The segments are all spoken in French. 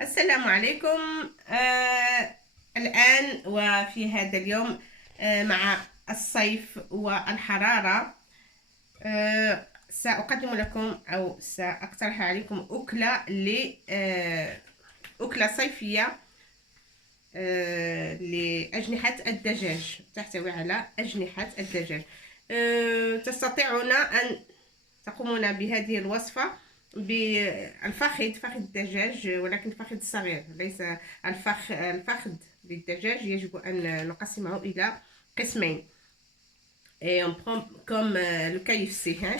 السلام عليكم. الآن وفي هذا اليوم مع الصيف والحرارة، سأقدم لكم أو سأقترح عليكم أكلة صيفية لأجنحة الدجاج، تحتوي على أجنحة الدجاج. تستطيعون أن تقومون بهذه الوصفة فخذ الدجاج، ولكن فخذ صغير، ليس الفخذ للدجاج. يجب أن نقسمه إلى قسمين. Et on prend comme le KFC, hein?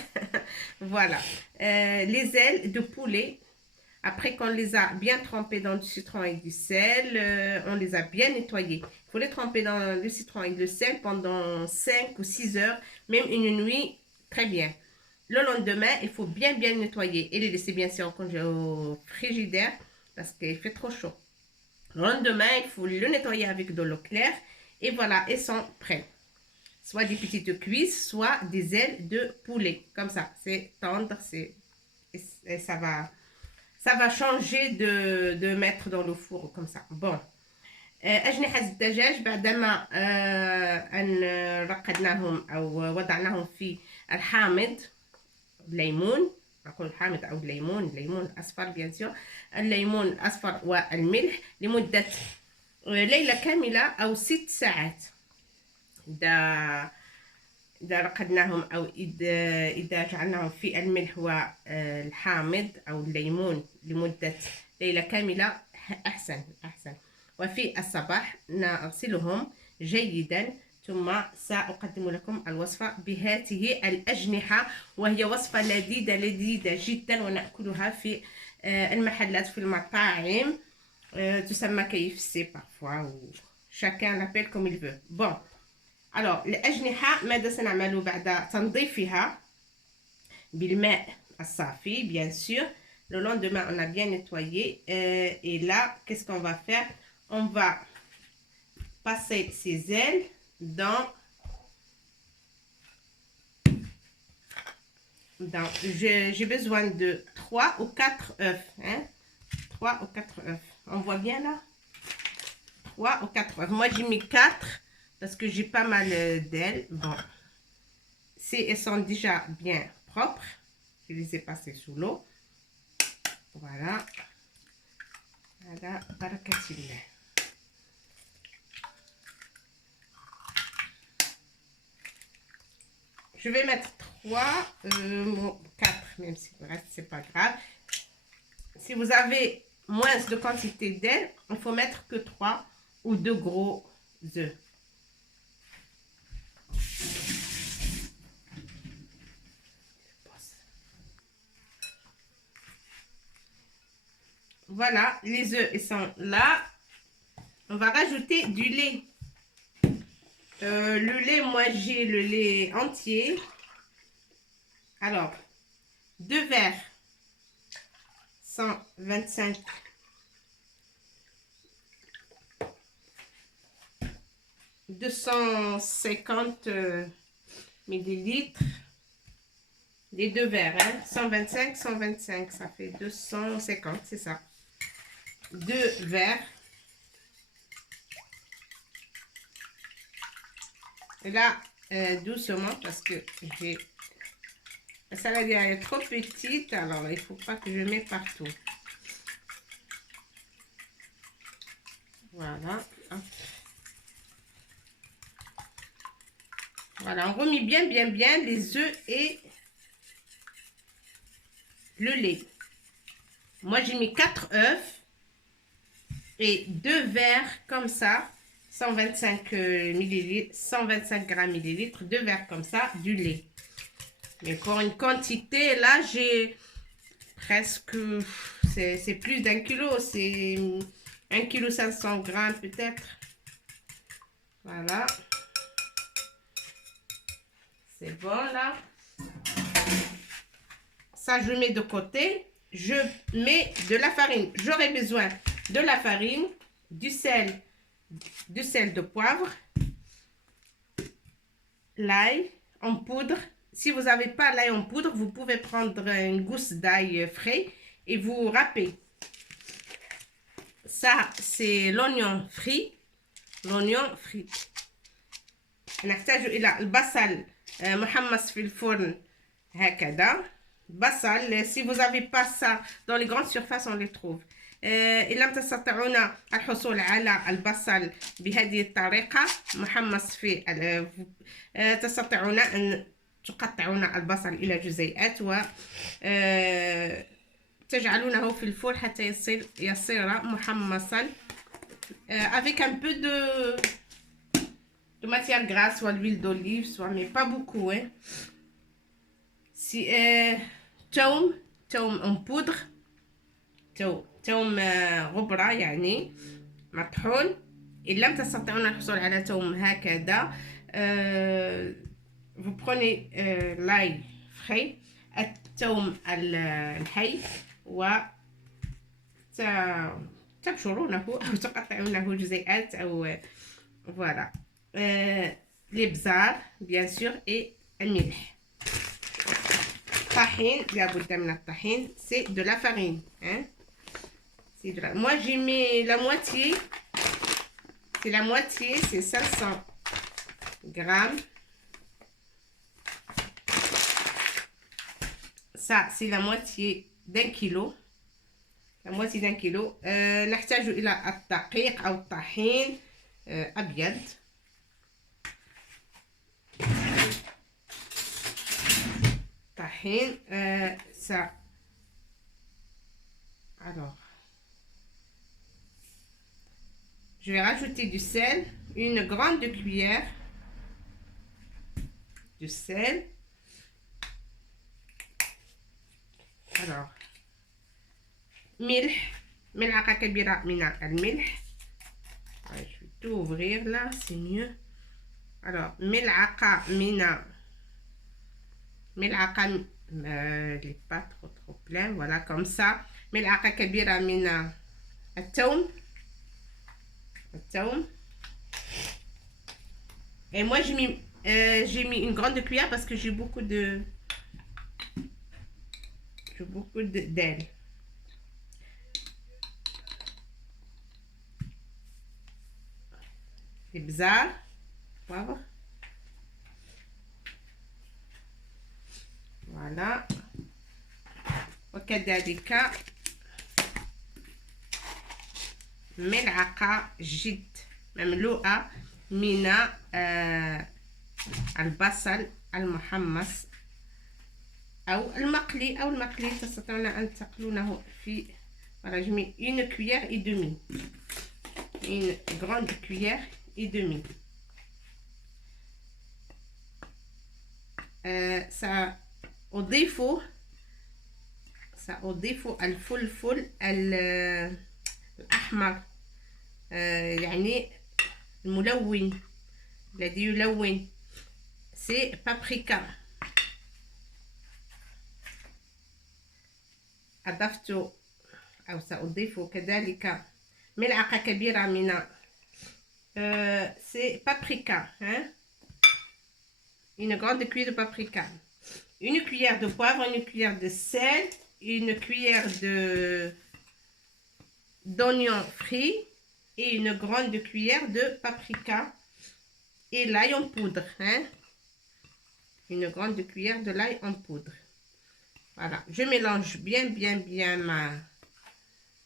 Voilà. Les ailes de poulet, après qu'on les a bien trempées dans du citron et du sel, on les a bien nettoyées. Il faut les tremper dans le citron et le sel pendant 5 ou 6 heures, même une nuit, très bien. Le lendemain, il faut bien nettoyer et les laisser bien sûr au frigidaire parce qu'il fait trop chaud. Le lendemain, il faut le nettoyer avec de l'eau claire et voilà, ils sont prêts. Soit des petites cuisses, soit des ailes de poulet. Comme ça, c'est tendre, et ça va changer de mettre dans le four comme ça. Bon. أجنحة الدجاج بعدما أن رقدناهم أو وضعناهم في الحامض، الليمون، نقول الحامض أو الليمون الأصفر بيان سور، الليمون الأصفر والملح لمدة ليلة كاملة أو 6 ساعات. إذا رقدناهم أو إذا جعلناهم في الملح والحامض أو الليمون لمدة ليلة كاملة أحسن. وفي الصباح نغسلهم جيدا، ثم سأقدم لكم الوصفة بهذه الأجنحة، وهي وصفة لذيذة جدا، ونأكلها في المحلات، في المطاعم. تسمى KFC parfois ou chacun l'appelle comme il veut. Bon, alors الأجنحة ماذا سنعمل بعد تنظيفها بالماء الصافي bien sûr. Le lendemain, on a bien nettoyé, et là, qu'est-ce qu'on va faire? On va passer ces ailes dans j'ai besoin de 3 ou 4 œufs, hein? 3 ou 4 œufs. On voit bien là? 3 ou 4 œufs. Moi, j'ai mis 4 parce que j'ai pas mal d'ailes. Bon, elles sont déjà bien propres. Je les ai passées sous l'eau. Voilà. Voilà, barakatillah. Je vais mettre 3, 4, même si le reste, c'est pas grave. Si vous avez moins de quantité d'ailes, il faut mettre que 3 ou 2 gros œufs. Voilà, les œufs, ils sont là. On va rajouter du lait. Le lait, moi j'ai le lait entier. Alors, 2 verres, 125 250 millilitres. Les 2 verres, hein, 125, ça fait 250, c'est ça. 2 verres. Et là, doucement, parce que la salade est trop petite, alors il ne faut pas que je mette partout. Voilà. Voilà, on remet bien les œufs et le lait. Moi, j'ai mis 4 œufs et 2 verres comme ça, 125 millilitres, 125 grammes millilitres, 2 verres comme ça, du lait. Mais pour une quantité, là, j'ai presque, c'est plus d'1 kilo, c'est 1 kg 500 grammes peut-être. Voilà. C'est bon là. Ça, je mets de côté. Je mets de la farine. J'aurai besoin de la farine, du sel de poivre, l'ail en poudre. Si vous n'avez pas l'ail en poudre, vous pouvez prendre une gousse d'ail frais et vous râpez. ça c'est l'oignon frit. l'oignon frit. نحتاج إلى البصل محمص في الفرن هكذا. بصل si vous avez pas ça dans les grandes surfaces on les trouve. إن لم تستطيعون الحصول على البصل بهذه الطريقة محمص في تستطيعون أن تقطعون البصل إلى جزيئات و تجعلونه في الفرن حتى يصير محمصا avec un peu de matière grasse, soit l'huile d'olive, soit, mais pas beaucoup. Hein. Si, توم en poudre, توم غبرة يعني مطحون. إن لم تستطيعون الحصول على توم هكذا vous prenez l'ail frais, التوم الحي و تبشرونه أو تقطعونه جزيئات أو voilà. الابزار bien sûr et الملح. طحين لابد من الطحين. c'est de la farine hein. c'est de la... moi j'ai mis la moitié, c'est la moitié, c'est 500 grammes. ça c'est la moitié d'un kilo, la moitié d'un kilo. نحتاج إلى الدقيق أو الطحين أبيض. طحين ça. Alors je vais rajouter du sel, une grande cuillère de sel. alors ملح, ملعقة كبيرة من الملح. je vais tout ouvrir là, c'est mieux. alors ملعقة les pas trop plein, voilà comme ça. ملعقة كبيرة من الثوم. et moi j'ai mis une grande cuillère parce que j'ai beaucoup d'ailes. الابزار poivre. voilà. وكذلك ملعقة جد مملوءة من البصل المحمص أو المقلي تستطيعون أن تقلونه في. voilà, je mets une cuillère et demie, une grande cuillère et demie. ça أضيف الفلفل الأحمر يعني الملون الذي يلون. c'est paprika. أضفت أو سأضيف كذلك ملعقة كبيرة من c'est paprika hein? une grande cuillère de paprika, une cuillère de poivre, une cuillère de sel, une cuillère d'oignon frit et une grande cuillère de paprika et l'ail en poudre hein? une grande cuillère de l'ail en poudre. voilà, je mélange bien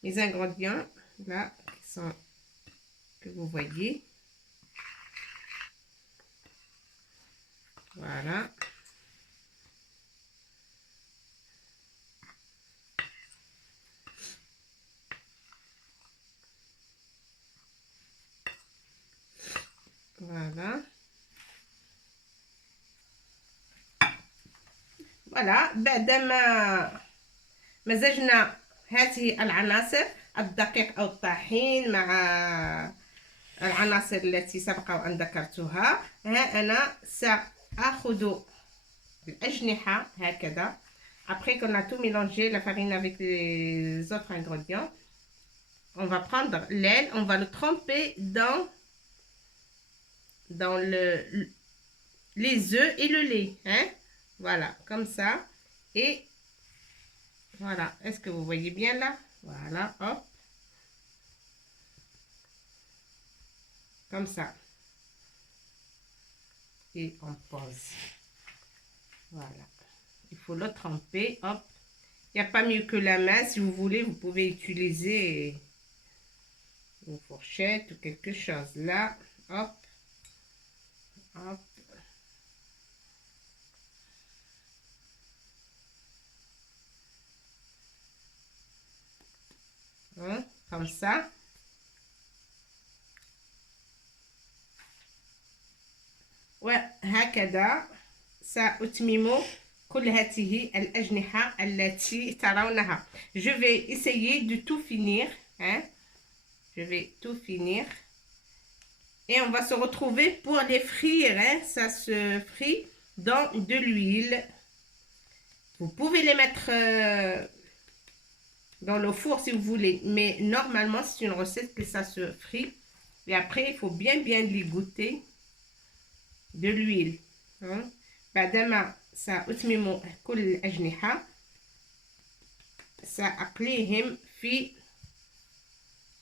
mes ingrédients là que vous voyez. voilà. voilà. voilà. بعدما مزجنا هذه العناصر الدقيق أو الطحين مع العناصر التي سبق وأن ذكرتها، ها أنا سأخذ الأجنحة هكذا. Après qu'on a tout mélangé, la farine avec les autres ingrédients, on va prendre l'aile, on va le tremper dans les œufs et le lait, hein? Voilà, comme ça. Et voilà, est-ce que vous voyez bien là? Voilà, hop. comme ça. Et on pose. Voilà. Il faut le tremper. Hop. Il n'y a pas mieux que la main. Si vous voulez, vous pouvez utiliser une fourchette ou quelque chose. Là, hop. Hop. Hein, comme ça. وهكذا سأتمم كل هذه الأجنحة التي ترونها. Je vais essayer de tout finir, hein. Je vais tout finir. Et on va se retrouver pour les frire, hein. Ça se frit dans de l'huile. Vous pouvez les mettre dans le four si vous voulez. Mais normalement, c'est une recette que ça se frit. Et après, il faut bien les goûter de l'huile. بعدما سأتمم كل الأجنحة سأقليهم في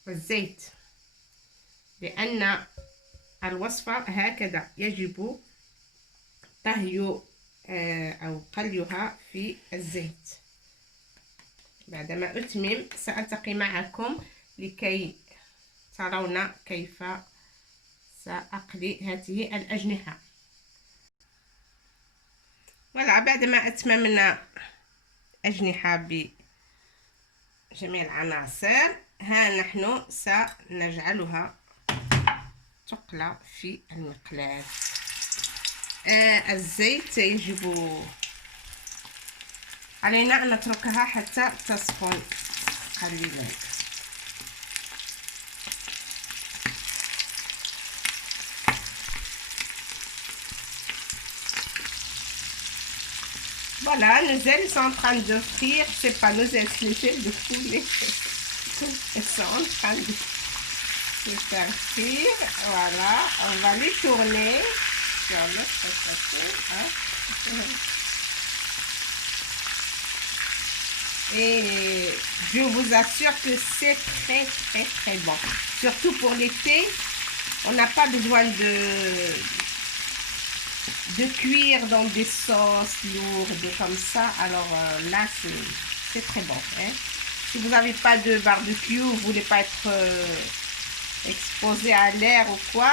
الزيت لأن الوصفة هكذا يجب طهي أو قليها في الزيت. بعدما أتمم سألتقي معكم لكي ترون كيف سأقلي هذه الأجنحة. voilà بعد ما أتممنا أجنحة بجميع العناصر ها نحن سنجعلها تقلى في المقلاة. الزيت يجب علينا أن نتركها حتى تسخن قليلا. Voilà, nos ailes sont en train de frire. C'est pas nos ailes, c'est les ailes de poulet. Elles sont en train de se faire frire. Voilà, on va les tourner sur notre côté. Hein. Et je vous assure que c'est très bon. Surtout pour l'été, on n'a pas besoin de cuire dans des sauces lourdes comme ça. Alors là, c'est très bon. Hein. Si vous n'avez pas de barbecue, vous ne voulez pas être exposé à l'air ou quoi,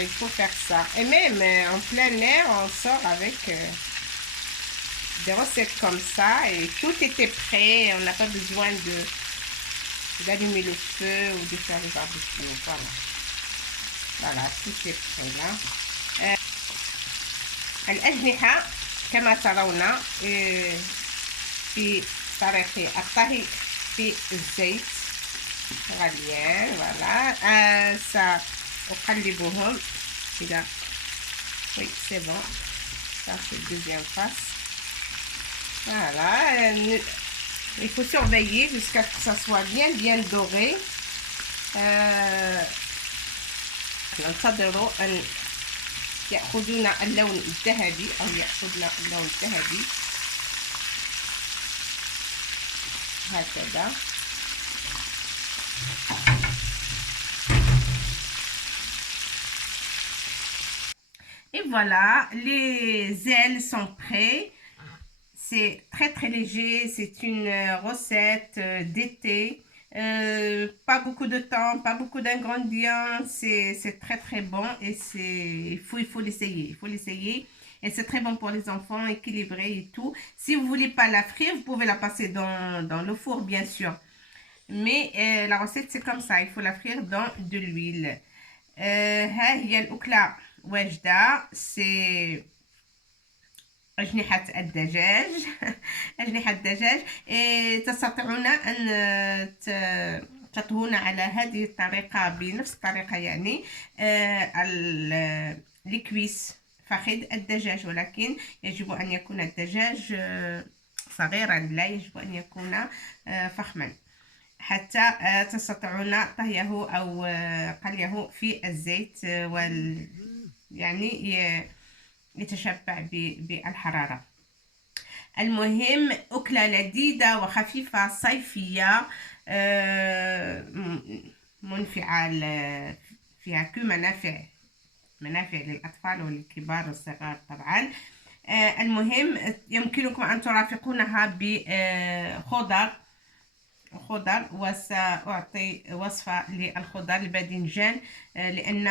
il faut faire ça. Et même en plein air, on sort avec des recettes comme ça. Et tout était prêt. On n'a pas besoin d'allumer le feu ou de faire le barbecue. Voilà. Voilà, tout est prêt là. الأجنحة كما ترون في طريقة الطهي في الزيت غليان. voilà. سأقلبهم إلى oui c'est bon, ça c'est le deuxième face. Voilà. Il faut surveiller jusqu'à ce que ça soit bien doré. ننتظر أن يأخذون اللون الذهبي أو يأخذنا اللون الذهبي هكذا. Et voilà, les ailes sont prêtes. C'est très léger. C'est une recette d'été. Pas beaucoup de temps, pas beaucoup d'ingrédients, c'est très bon et il faut l'essayer, et c'est très bon pour les enfants, équilibré et tout. Si vous voulez pas la frire, vous pouvez la passer dans le four bien sûr, mais la recette c'est comme ça, il faut la frire dans de l'huile. ها هي الأكلة واجدة. c'est أجنحة الدجاج. أجنحة الدجاج تستطيعون أن تطهون على هذه الطريقة بنفس الطريقة يعني الكويس فخذ الدجاج، ولكن يجب أن يكون الدجاج صغيرا، لا يجب أن يكون فخما حتى تستطيعون طهيه أو قليه في الزيت يعني يتشبع بالحرارة. المهم أكلة لذيذة وخفيفة صيفية منفعة فيها كو منافع للأطفال والكبار والصغار طبعا. المهم يمكنكم أن ترافقونها بخضر وسأعطي وصفة للخضر الباذنجان لأن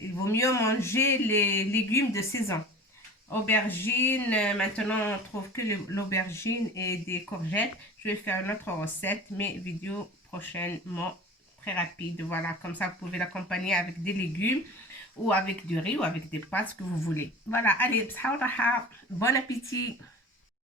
il vaut mieux manger les légumes de saison. Aubergine, maintenant on trouve que l'aubergine et des courgettes. Je vais faire une autre recette, mais vidéo prochainement, très rapide. Voilà, comme ça vous pouvez l'accompagner avec des légumes ou avec du riz ou avec des pâtes, ce que vous voulez. Voilà, allez, bon appétit.